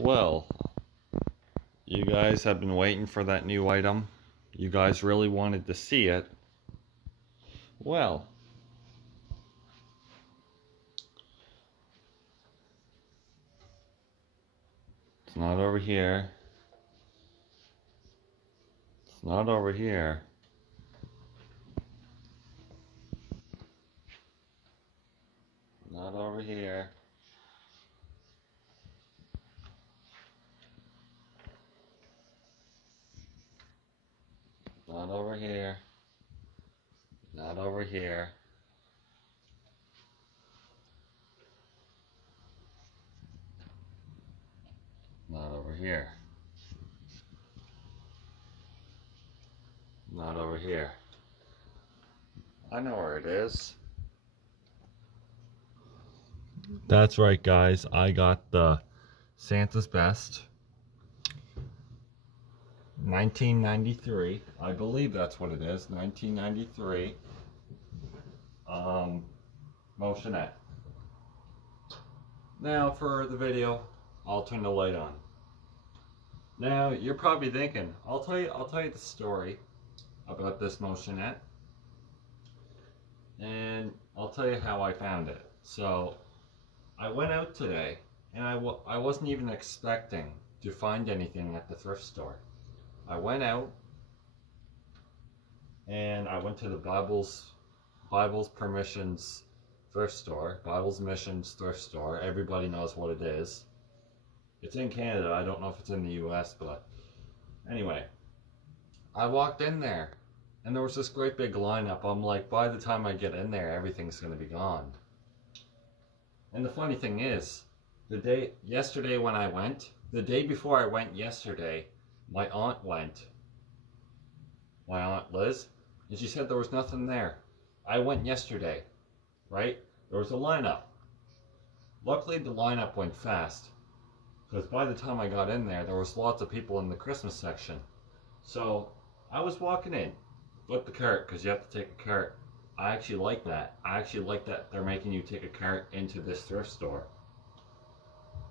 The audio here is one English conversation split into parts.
Well, you guys have been waiting for that new item. You guys really wanted to see it. Well, it's not over here. It's not over here. Not over here. Not over here. Not over here. Not over here. Not over here. I know where it is. That's right, guys. I got the Santa's Best 1993. I believe that's what it is. 1993. Motionette. Now for the video, I'll turn the light on. Now you're probably thinking, I'll tell you the story about this Motionette, and I'll tell you how I found it. So I went out today, and I wasn't even expecting to find anything at the thrift store. I went out, and I went to the Bible's Permissions thrift store, Bible's Missions thrift store. Everybody knows what it is. It's in Canada. I don't know if it's in the US, but anyway, I walked in there, and there was this great big lineup. I'm like, by the time I get in there, everything's going to be gone. And the funny thing is, yesterday when I went, the day before I went yesterday, my aunt went. My Aunt Liz, and she said there was nothing there. I went yesterday, right? There was a lineup. Luckily, the lineup went fast, because by the time I got in there, there was lots of people in the Christmas section. So I was walking in, flip the cart, because you have to take a cart. I actually like that. I actually like that they're making you take a cart into this thrift store.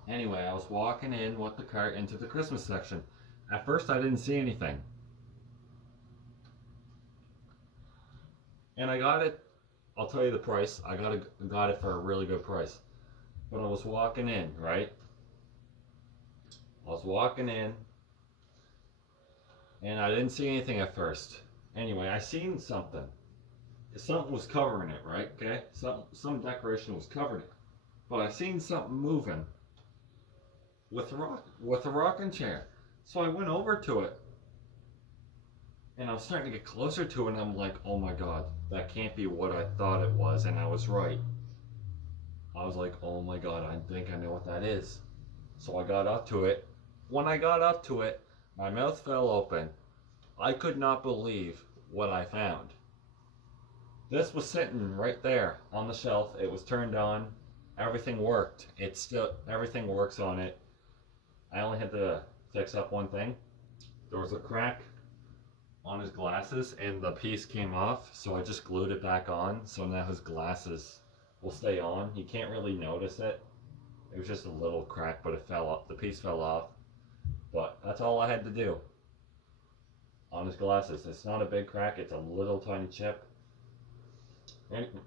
Anyway, I was walking in with the cart into the Christmas section. At first, I didn't see anything. And I got it. I'll tell you the price. I got it for a really good price. But I was walking in, right? I was walking in, and I didn't see anything at first. Anyway, I seen something. Something was covering it, right? Okay, some decoration was covering it, but I seen something moving with a rocking chair. So I went over to it, and I was starting to get closer to it, and I'm like, oh my god, that can't be what I thought it was, and I was right. I was like, oh my god, I think I know what that is. So I got up to it. When I got up to it, my mouth fell open. I could not believe what I found. This was sitting right there on the shelf. It was turned on. Everything worked. Everything works on it. I only had to fix up one thing. There was a crack on his glasses and the piece came off, so I just glued it back on, so now his glasses will stay on. You can't really notice it. It was just a little crack, but it fell off. The piece fell off. But that's all I had to do on his glasses. It's not a big crack, it's a little tiny chip.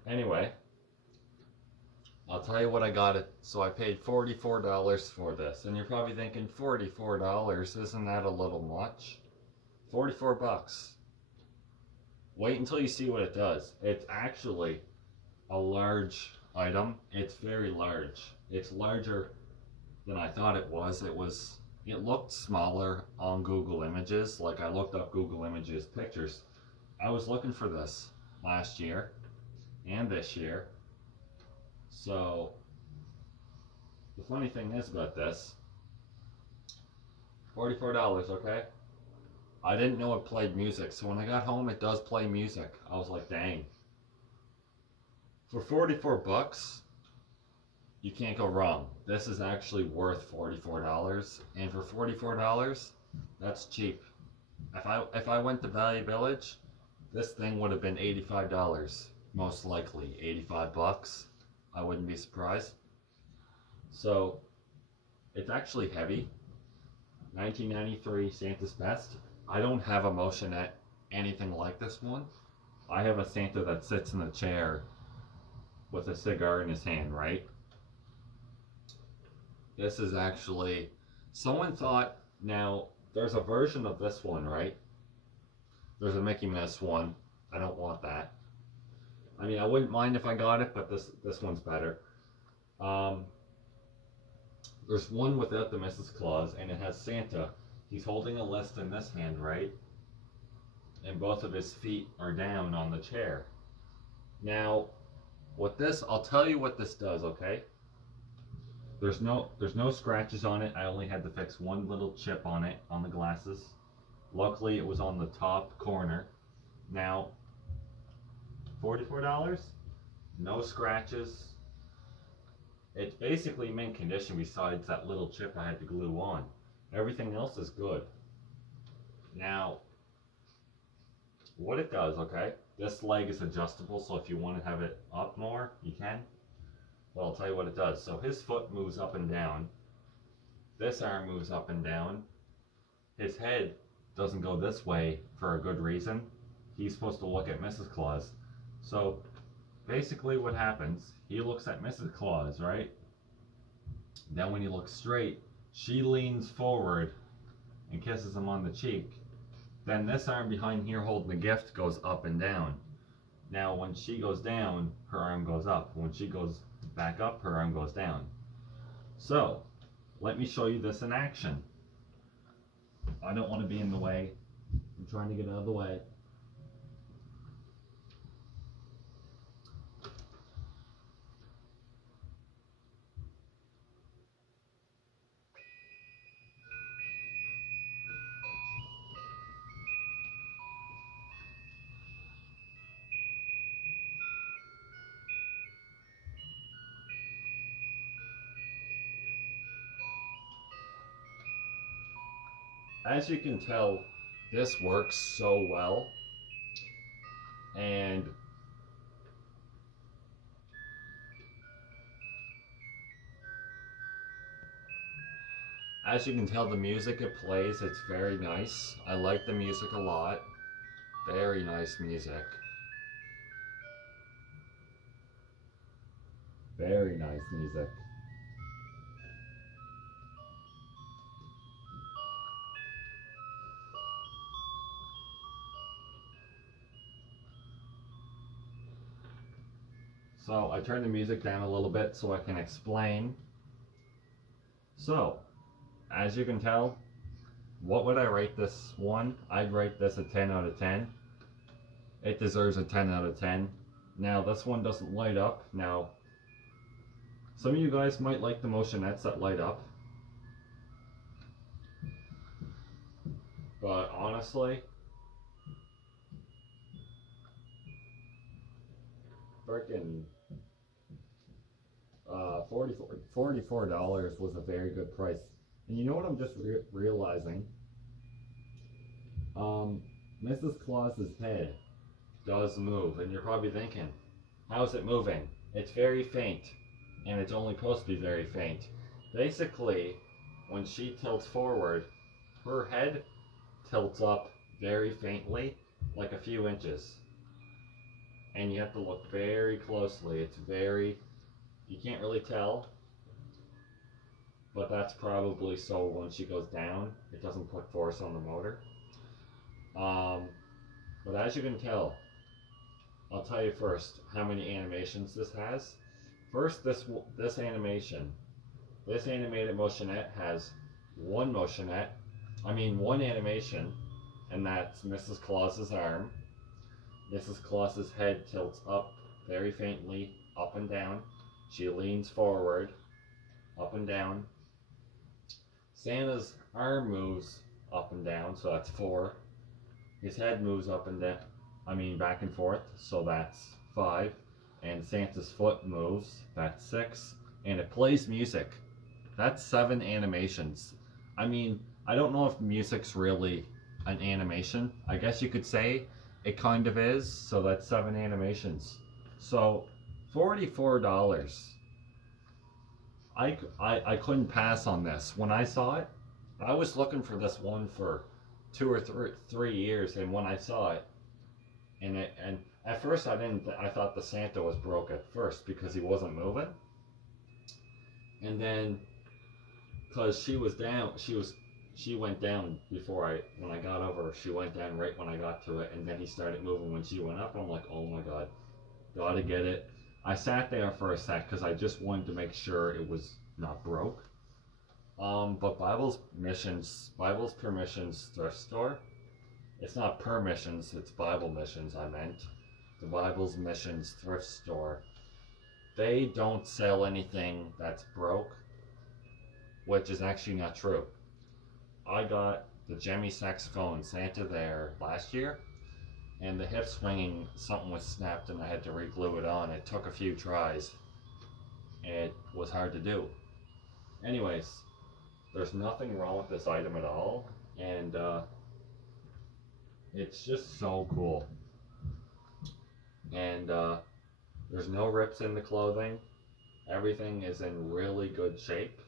Anyway, I'll tell you what I got it. So I paid $44 for this, and you're probably thinking, $44, isn't that a little much? 44 bucks. Wait until you see what it does. It's actually a large item. It's very large. It's larger than I thought it was. It looked smaller on Google Images. Like, I looked up Google Images pictures. I was looking for this last year and this year. So the funny thing is about this, $44, okay? I didn't know it played music, so when I got home, it does play music. I was like, dang. For 44 bucks, you can't go wrong. This is actually worth $44, and for $44, that's cheap. If I went to Value Village, this thing would have been $85, most likely 85 bucks. I wouldn't be surprised. So It's actually heavy. 1993 Santa's Best. I don't have a Motionette anything like this one. I have a Santa that sits in a chair with a cigar in his hand, right? This is actually, someone thought, now there's a version of this one, right? There's a Mickey Mouse one. I don't want that. I mean, I wouldn't mind if I got it, but this one's better. There's one without the Mrs. Claus, and it has Santa. He's holding a list in this hand, right? And both of his feet are down on the chair. Now, with this, I'll tell you what this does, okay? There's no scratches on it. I only had to fix one little chip on it, on the glasses. Luckily, it was on the top corner. Now, $44? No scratches. It's basically mint condition besides that little chip I had to glue on. Everything else is good. Now, what it does, okay? This leg is adjustable, so if you want to have it up more, you can. Well, I'll tell you what it does. So his foot moves up and down. This arm moves up and down. His head doesn't go this way for a good reason. He's supposed to look at Mrs. Claus. So basically what happens, he looks at Mrs. Claus, right? Then when he looks straight, she leans forward and kisses him on the cheek. Then this arm behind here holding the gift goes up and down. Now when she goes down, her arm goes up. When she goes back up, her arm goes down. So, let me show you this in action. I don't want to be in the way. I'm trying to get out of the way. As you can tell, this works so well, and as you can tell, the music it plays, it's very nice. I like the music a lot. Very nice music. Very nice music. So I turned the music down a little bit so I can explain. So, as you can tell, what would I rate this one? I'd rate this a 10 out of 10. It deserves a 10 out of 10. Now, this one doesn't light up. Now, some of you guys might like the Motionettes that light up. But honestly, freaking $44 was a very good price. And you know what I'm just realizing? Mrs. Claus's head does move, and you're probably thinking, how's it moving? It's very faint, and it's only supposed to be very faint. Basically, when she tilts forward, her head tilts up very faintly, like a few inches. And you have to look very closely. It's very, you can't really tell, but that's probably so when she goes down, it doesn't put force on the motor. But as you can tell, I'll tell you first how many animations this has. First, this animation, this animated Motionette has one animation, and that's Mrs. Claus's arm. Mrs. Claus's head tilts up very faintly, up and down. She leans forward, up and down. Santa's arm moves up and down, so that's 4. His head moves up and down, back and forth, so that's 5. And Santa's foot moves, that's 6. And it plays music. That's 7 animations. I don't know if music's really an animation. I guess you could say it kind of is, so that's 7 animations. So, $44. I couldn't pass on this. When I saw it, I was looking for this one for 2 or 3 years, and when I saw it, and at first I didn't. I thought the Santa was broke at first because he wasn't moving, and then because she was down, she went down before when I got over. She went down right when I got to it, and then he started moving when she went up. I'm like, oh my god, gotta get it. I sat there for a sec because I just wanted to make sure it was not broke. But Bible's Permissions thrift store. It's not permissions, it's Bible missions, I meant. The Bible's Missions thrift store. They don't sell anything that's broke, which is actually not true. I got the Jemmy saxophone Santa there last year, and the hip swinging, something was snapped and I had to re-glue it on. It took a few tries. It was hard to do. Anyways, there's nothing wrong with this item at all, and it's just so cool. And there's no rips in the clothing. Everything is in really good shape.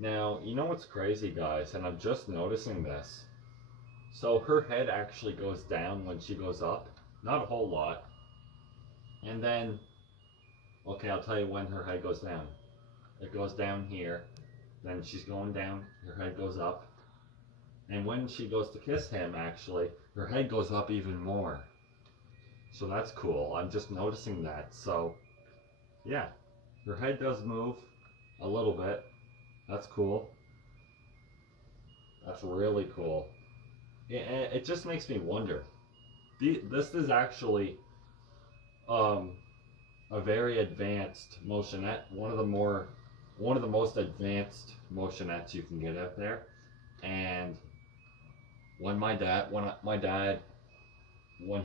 Now, you know what's crazy, guys, and I'm just noticing this. So her head actually goes down when she goes up. Not a whole lot. And then, okay, I'll tell you when her head goes down. It goes down here. Then she's going down, her head goes up. And when she goes to kiss him, actually, her head goes up even more. So that's cool. I'm just noticing that. So, yeah, her head does move a little bit. That's cool. That's really cool. It just makes me wonder. This is actually a very advanced Motionette. One of the most advanced Motionettes you can get out there. And when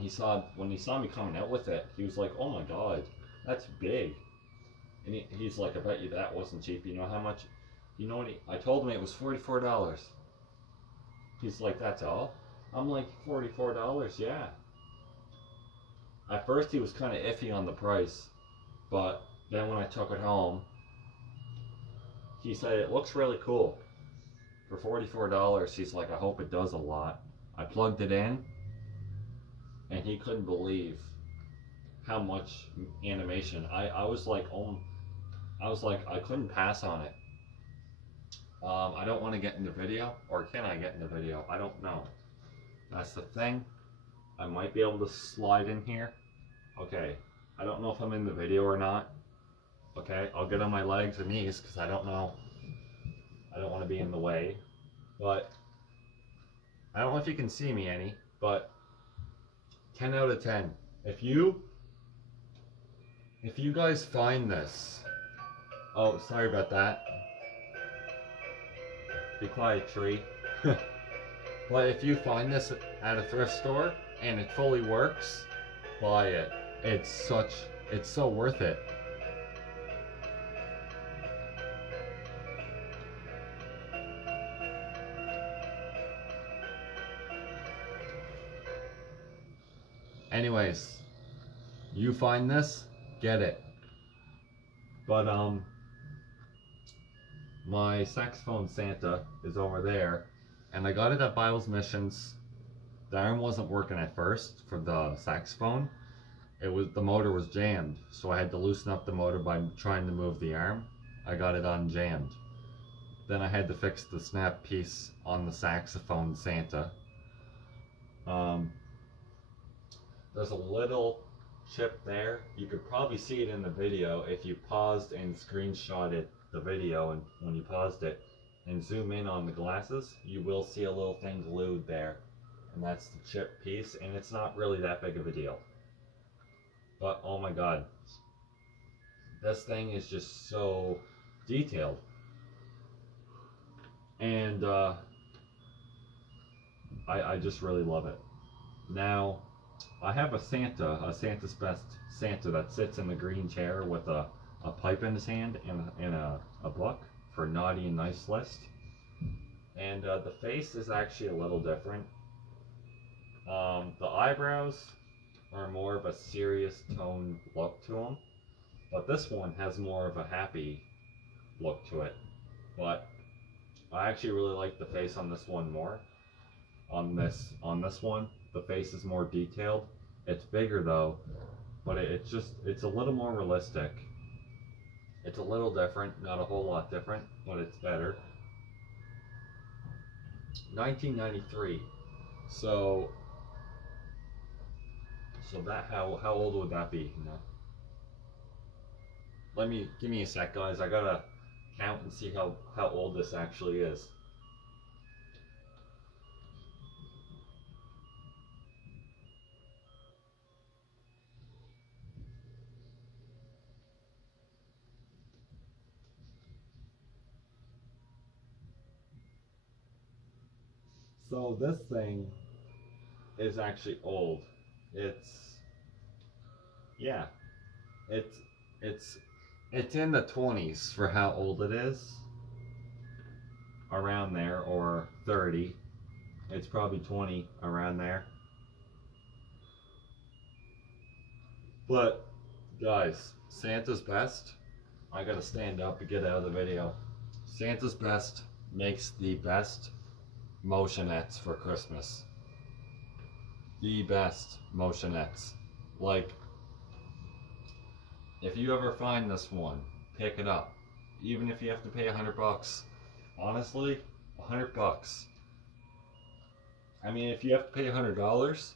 he saw me coming out with it, he was like, "Oh my god, that's big." And he's like, "I bet you that wasn't cheap. You know how much?" You know what? I told him it was $44. He's like, "That's all?" I'm like, $44, yeah. At first he was kind of iffy on the price, but then when I took it home, he said it looks really cool. For $44, he's like, "I hope it does a lot." I plugged it in, and he couldn't believe how much animation. I was like, I couldn't pass on it. I don't want to get in the video, or can I get in the video? I don't know. That's the thing. I might be able to slide in here. Okay, I don't know if I'm in the video or not. Okay, I'll get on my legs or knees because I don't know. I don't want to be in the way. But I don't know if you can see me any, but 10 out of 10. If you guys find this, oh, sorry about that. Be quiet, tree. But if you find this at a thrift store and it fully works, buy it. It's so worth it. Anyways, you find this, get it. But my saxophone Santa is over there, and I got it at Bible's Missions. The arm wasn't working at first for the saxophone. The motor was jammed, so I had to loosen up the motor by trying to move the arm. I got it unjammed. Then I had to fix the snap piece on the saxophone Santa. There's a little chip there. You could probably see it in the video if you paused and screenshotted the video, and when you paused it and zoom in on the glasses, you will see a little thing glued there, and that's the chip piece, and it's not really that big of a deal. But oh my god, this thing is just so detailed. And I just really love it. Now, I have a Santa's Best Santa that sits in the green chair with a pipe in his hand and a book for naughty and nice list. And the face is actually a little different. The eyebrows are more of a serious tone look to them, but this one has more of a happy look to it. But I actually really like the face on this one more. On this one, the face is more detailed. It's bigger though, but it's a little more realistic. It's a little different, not a whole lot different, but it's better. 1993. So that how old would that be? You know. Give me a sec, guys. I gotta count and see how old this actually is. So this thing is actually old. Yeah, it's in the 20s for how old it is. Around there, or 30. It's probably 20, around there. But guys, Santa's Best, I gotta stand up and get out of the video. Santa's Best makes the best Motionettes for Christmas. The best Motionettes. Like, if you ever find this one, pick it up. Even if you have to pay $100. Honestly, $100. I mean, if you have to pay $100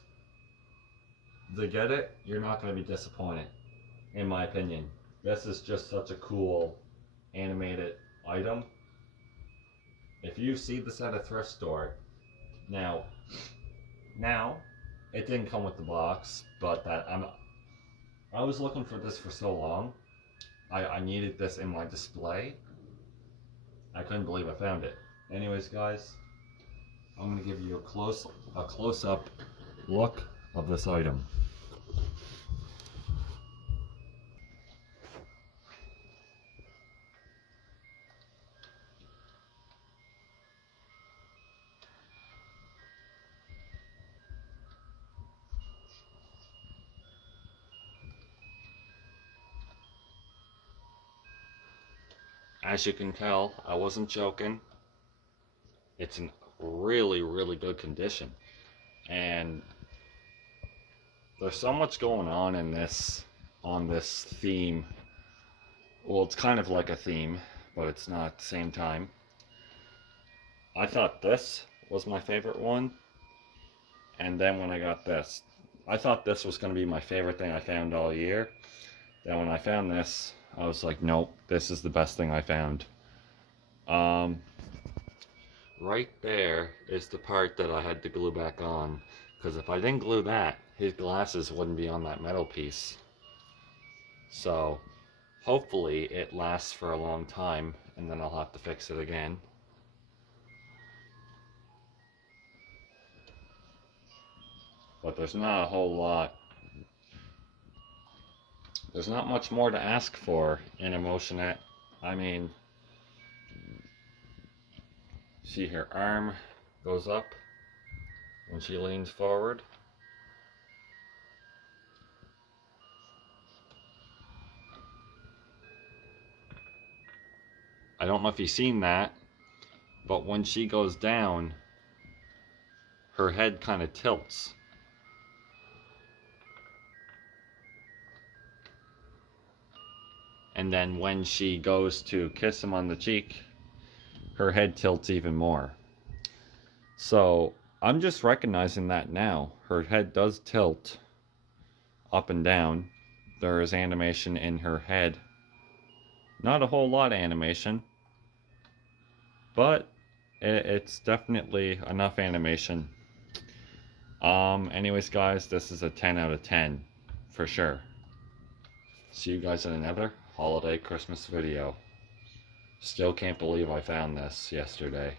to get it, you're not going to be disappointed, in my opinion. This is just such a cool animated item. If you see this at a thrift store, now it didn't come with the box, but I was looking for this for so long. I needed this in my display. I couldn't believe I found it. Anyways, guys, I'm gonna give you a close-up look of this item. As you can tell, I wasn't joking. It's in really, really good condition. And there's so much going on in this theme. Well, it's kind of like a theme, but it's not at the same time. I thought this was my favorite one. And then when I got this, I thought this was going to be my favorite thing I found all year. Then when I found this, I was like, nope, this is the best thing I found. Right there is the part that I had to glue back on, because if I didn't glue that, his glasses wouldn't be on that metal piece. So hopefully it lasts for a long time, and then I'll have to fix it again. But there's not a whole lot. There's not much more to ask for in a Motionette. I mean, see, her arm goes up when she leans forward. I don't know if you've seen that, but when she goes down, her head kind of tilts. And then when she goes to kiss him on the cheek, her head tilts even more. So I'm just recognizing that now. Her head does tilt up and down. There is animation in her head. Not a whole lot of animation, but it's definitely enough animation. Anyways, guys, this is a 10 out of 10 for sure. See you guys in another holiday Christmas video. Still can't believe I found this yesterday.